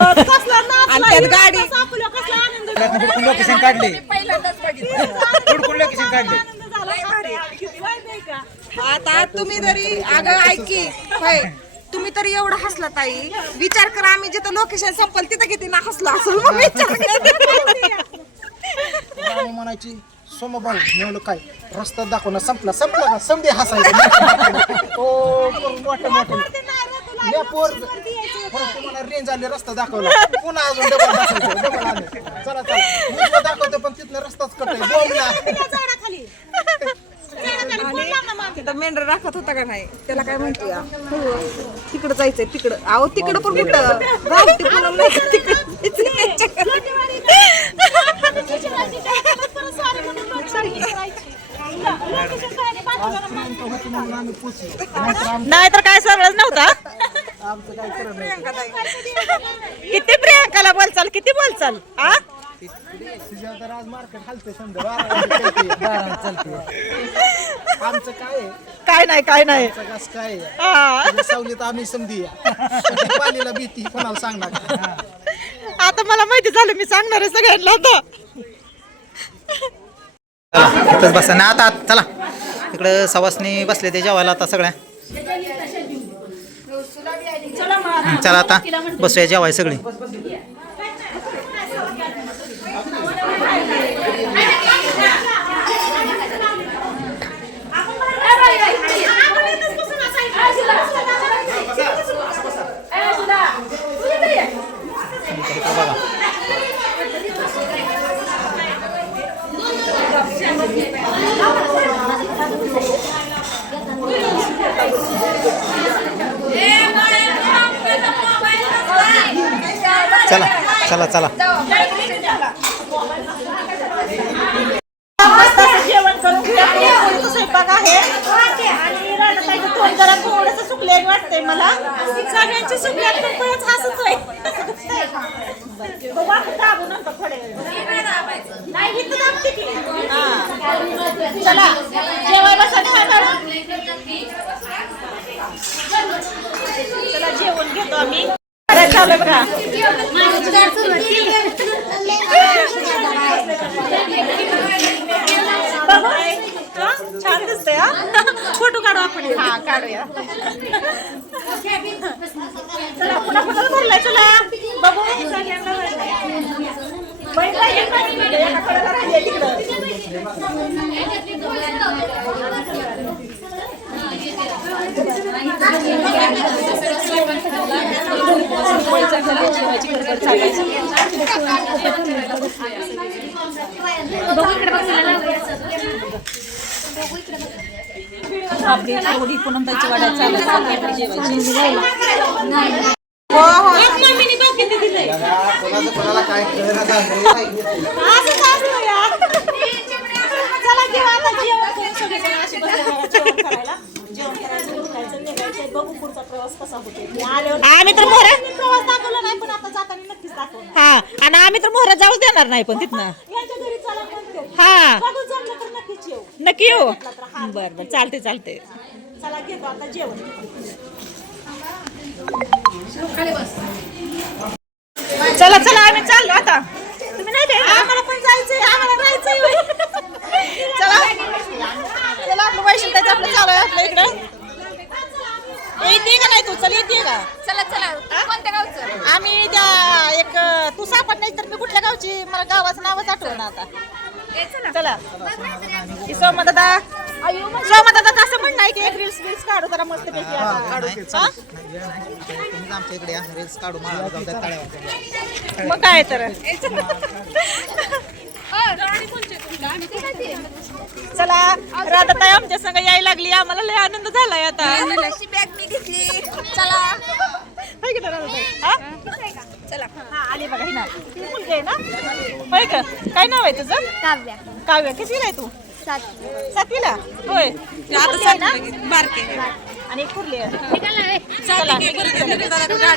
आणि त्यात गाडी. हुडकून लोकेशन काढले? हुडकून लोकेशन काढले? आता तुम्ही जरी अगं ऐकी होय. तुम्ही तरी एवढं हसला ताई. विचार करा आम्ही जिथं लोकेशन संपल तिथं किती ना हसला असेल मग विचार करा. गाणी म्हणायची मिळवलं काय? रस्ता दाखवणं संपला संपला का? समजे हसायचं. ओ मोठं मोठं. या पोर परत तुम्हाला रेंज आली रस्ता दाखवला. पुन्हा अजून डबल बसायचं डबल आलं. चला चला. दाखवतो पण तिथनं रस्ताच कट तिथं मेंढर राखत होता का नाही? त्याला काय म्हणते तिकडं जायचंय तिकडं. अहो तिकडं पण कुठं? पुन्हा नाही तिकडं नाही तर काय सरळच नव्हता आमचं काय खरं नाही किती प्रियांकाला बोलचाल किती बोलचाल? आ? आज मार्केट हालते समजा. आमचं काय नाही काय नाही. काय आहे? सावलीत आम्ही समधी पालीला भीती कोणाला सांगणार? आता मला माहिती झालं मी सांगणार आहे सगळ्यांना आता. चला इथंच बसा ना आता चला. इकडं सवासनी बसले ते जेवायला आता सगळ्या. चला आता बसूया जेवाय सगळी. चला चला. चला. जेवण करून स्वयंपाक आहे आणि राधाताईचं तोंड जरा थोडंसं सुकले वाटतंय मला सगळ्यांची सुकल्यात पण बरंच हसतोय दाबू नंतर थोडे नाही इथं दाबते की चला जेवाय बसा ना मॅडम चला जेवण घेतो आम्ही काय चालू बघा बघू. हा, छान दिसतंय हा फोटो काढू आपण हा काढूया. चला पुन्हा पुन्हा भरलाय चला. बघू. सगळ्यांना भरलाय. कडेला राहिली तिकडं. आपली पुनमताईची हो हो कोणाचं कोणाला काय कळलं असंच असतं यार. चला जेवा आता जेवण करू सगळेजण असे बसले बघा जेवण करायला. जेवण करायचं, उठायचं, निघायचं. बघू पुढचा प्रवास कसा होतो आम्ही तर मोहरा प्रवास दाखवला नाही पण आता जाताना नक्कीच दाखवणार हा आणि आम्ही तर मोहरा जाऊच देणार नाही पण तिथनं यांच्या घरी चला म्हणते हा नक्की येऊ. बर बर. चालते चालते चला घेतो आता जेवण. चला चला आम्ही चाललो आता. तुम्ही नाही आम्हाला पण जायचंय आम्हाला जायचंय. चला. चला आपलं वैशिष्ट्याचं आपलं चालू आहे आपल्या इकडं. येते का नाही तू? चल येते का? चला चला. कोणत्या गावचं? आम्ही त्या एक तू सापड नाही तर मी कुठल्या गावची? मला गावाचं नावच आठवण आता. चला. की सोमदादा सोमदादा असं म्हणणं आहे की एक रील्स रील्स काढू जरा मस्त पैकी आता. हा? तुम्हीच आमच्या इकडे या काढू मला जाऊ द्या तळ्यावर. मग काय तर. चला राधाताई आमच्या संग यायला लागली. आम्हाला लय आनंद झालाय आता. बॅग मी घेतली. चला. होय की नाही राधाताई? हा? चला. हा आली बघा ही ना ती मुलगी आहे ना? होय का? काय नाव आहे तुझं काव्या. काव्य. आहे तू? सात सातवीला? होय. आता बारके. आणि एक कुर्ली आहे. चला.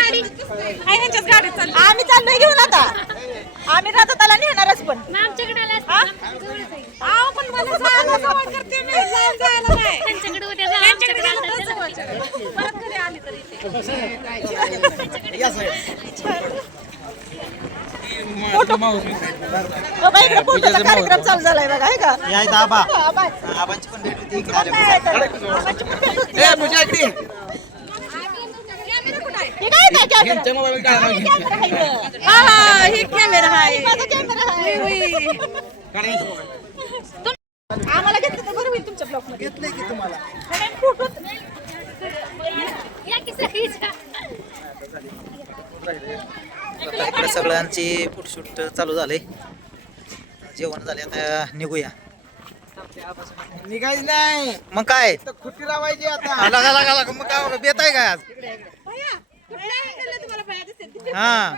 आहे? ह्यांच्याच गाडीत चालली. आम्ही चाललोय घेऊन आता. आम्ही राहतात नेणारच पण. हा? अहो, पण मला जायला सवय करते मी. लांब जायला नाही. त्यांच्याकडे गेलं तर. परत आली इथे. फोटो बाबा इकडे फोटोचा कार्यक्रम चालू झालाय बघा हे का? या इथं आबा. हा, बाय. आबांची पण भेट होती इकडे आले. काय तर, आबाची पण भेट होती. हे काय नाही कॅमेरा? अरे, कॅमेरा आहे इथं. हा हा हे कॅमेरा आहे. माझा कॅमेरा आहे. आम्हाला घेतलं तर बरं होईल तुमच्या ब्लॉगमध्ये घेतलंय की तुम्हाला? नाही, फोटो इकडे सगळ्यांची फोटोशूट चालू झाले. जेवण झाले आता निघूया. निघायच नाही. मग काय? खुटी लावायची आता. आला आला मग काय बेत आहे काय आज? हा.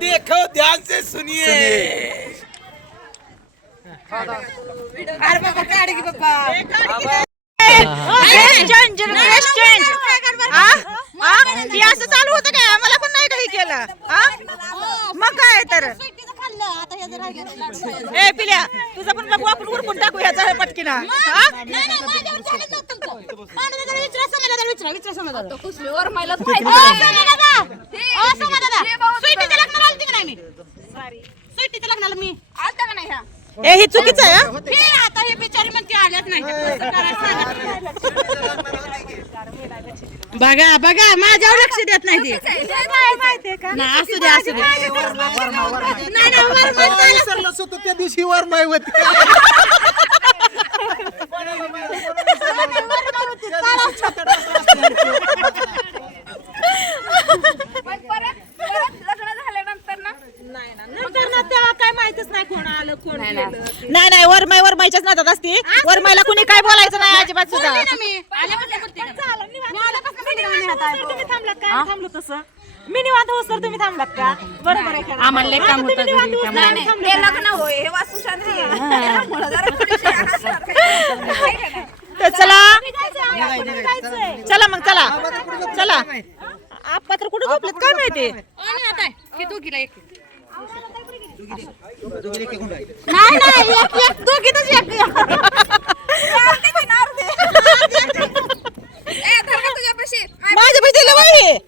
देखो ध्यान से सुनिए. अरे बाबा काढ की बाबा. असं चालू होतं काय? आम्हाला पण नाही काही केलं? हा? मग काय तर? ए पिल्या तुझं पण बघू आपण उरकून टाकू ह्याचा पटकीना. हा? ए ही चुकीचं आहे हा? आता हे बिचारी म्हणते आल्याच नाही कसं करायचं सांगा. बघा बघा माझ्यावर लक्ष देत नाही ते. नाही असू दे असू दे. नाही. विसरलंच होतं त्या दिवशी वर होती काय माहितच नाही कोण आलं कोण नाही नाही वरमाय वरमायच्याच नादात असते वरमायला कुणी काय बोलायचं नाही अजिबात सुद्धा तुम्ही थांबलात का थांबलो तसं? मी निवांत होस तर तुम्ही थांबलात का? बरोबर आहे का? आम्हाला लय काम आता तुम्ही होतं निवांत घरी होस तर त्यामुळे. आम्ही थांबलो का? लग्न होय हे वास्तुशांती आहे. त्यामुळं जरा थोडीशी असणार काही. तर चला. चला मग चला. चला. आपा तर कुठे झोपलेत? काय माहिती? हे. नाही नाही एक एक. दोघीतच एक अर्धे ए धर का तुझ्यापाशी हाय, माझ्या पैसे बाई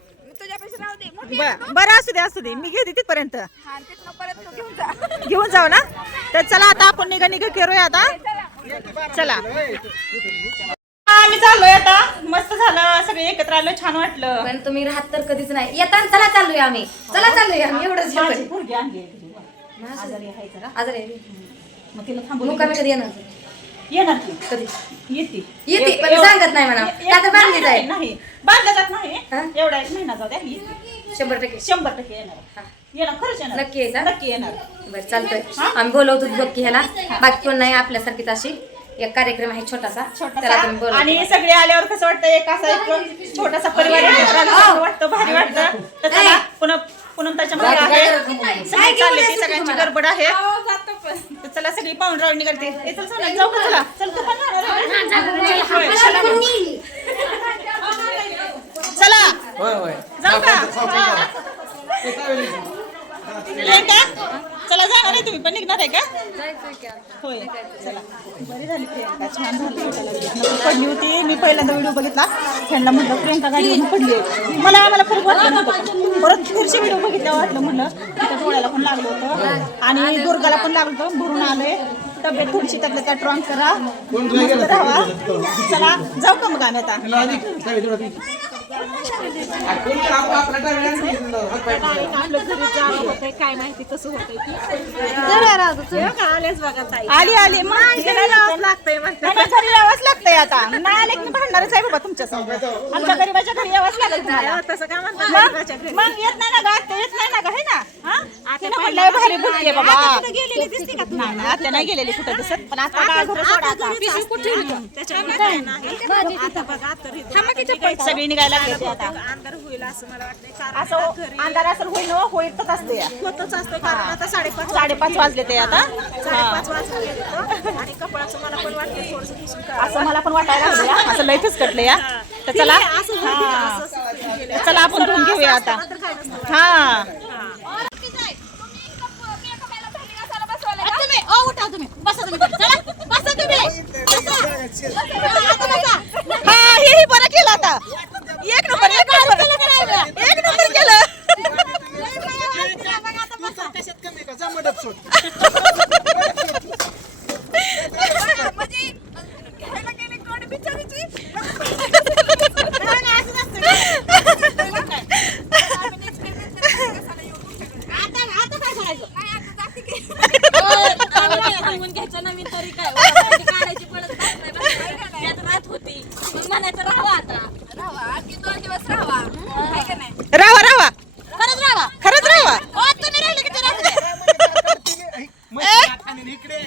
तुझ्यापाशी राहू दे मोठी ब- बरं असू दे असू दे मी घेते तिथपर्यंत. घेऊन जाऊ ना? तर चला आता आपण निघा निघा करूया आता. चला. आम्ही चाललोय आता. मस्त झालं सगळे एकत्र आलो छान वाटलं. पण तुम्ही राहत तर कधीच नाही. येताना चला चाललोय आम्ही. चला चाललोय आम्ही एवढंच माझी जेवण. पोरगी आणली आहे घरी. आजारी आहे जरा. आजारी आहे. मग तिला थांबून मुक्कामी कधी येणार? येणार ती कधी? येते. येते, पण सांगत नाही म्हणा. तर बांधली नाही, जाईल. नाही. बांधलं जात नाही. हा? एवढा एक महिना जाऊ द्या येते. शंभर टक्के. शंभर टक्के येणार. येणार खरंच येणार. नक्की यायचा? नक्की येणार. बरं चालतंय. आम्ही बोलवतो बघ ह्याला बाकी कोण नाही आपल्यासारखीच अशी. एक कार्यक्रम आहे छोटासा. त्याला तुम्ही बोलवतो. आणि सगळे आल्यावर कसं वाटतं एक असा एक छोटासा परिवार एकत्र आल्यासारखं वाटतं भारी वाटतं. तर चला पुन्हा पुन्हा त्याच्यामध्ये आहे. सगळे चालले ती सगळ्यांची गडबड आहे. तर चला सगळी पाहून ए, चल चला जाऊ का चला? चल तू पण जाणार आहे? होय, चला चला जाणार आहे तुम्ही पण निघणार आहे का? होय. चला. बरी झाली प्रियंका. छान झाली. नको पडली होती. मी पहिल्यांदा व्हिडिओ बघितला. फ्रेंडला म्हटलं प्रियंका गाडीवरून पडली. मला आम्हाला वाटलं नव्हतं परत फिरचे व्हिडिओ बघितल्या वाटलं म्हटलं तिथं डोळ्याला पण लागलं होतं. आणि गुरगाला पण लागलं होतं. भरून आलोय. तब्येत थोडीशी त्यातल्या त्या ट्रॉंग करा. राहावा चला. जाऊ का मग आम्ही आता? काय माहिती कसं होतंय आली आली मग लागतंय घरी यावंच लागतंय आता. नाही आले की भांडणारच आहे बाबा तुमच्यासमोर आमच्या गरीबाच्या घरी यावंच लागेल तुम्हाला. तसं काय म्हणतात? मग येत नाही ना येत नाही ना गा हे ना? म्हणलं भारी आहे बाबा. नाही आता नाही गेलेली कुठं दिसत पण आता काय घर सोडा आता. सगळी निघायला लागली. आता. अंधार होईल असं मला वाटतं असं अंधार असं होईल ना होईतच असते. होतच असतं कारण आता साडेपाच साडेपाच वाजले ते आता. साडेपाच वाजले आणि कपडाचं मला पण वाटतं असं मला पण वाटायला लागलं. असं लयच कटलं या तर चला. हा. चला आपण धुवून घेऊया आता. हा. इकडे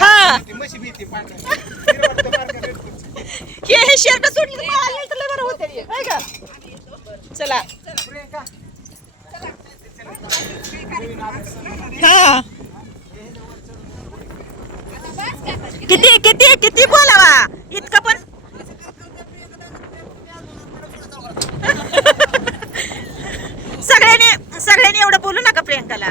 हा. हे हे शर्ट सोडली तर आले तर बरं होते का? चला. हा. किती किती किती बोलावा? इतकं पण? सगळ्यांनी सगळ्यांनी एवढं बोलू नका प्रियंकाला.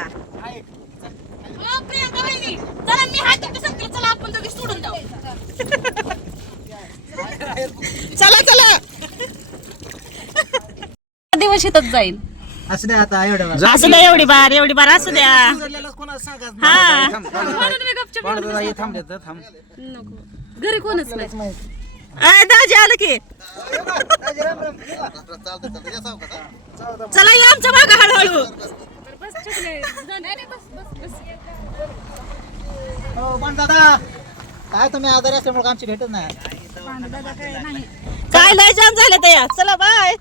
चला चला. दिवस शेतात जाईल. असं नाही आता एवढं असू द्या एवढी बार एवढी बार असू द्या. कोणाला हा. घरी कोणच नाही. अय, दाजी आलं की. चला या आमच्या मागं हळूहळू. हो पण दादा. काय तुम्ही आजारी असल्यामुळे आमची भेटत नाही. काय लय जाम झालं ते चला बाय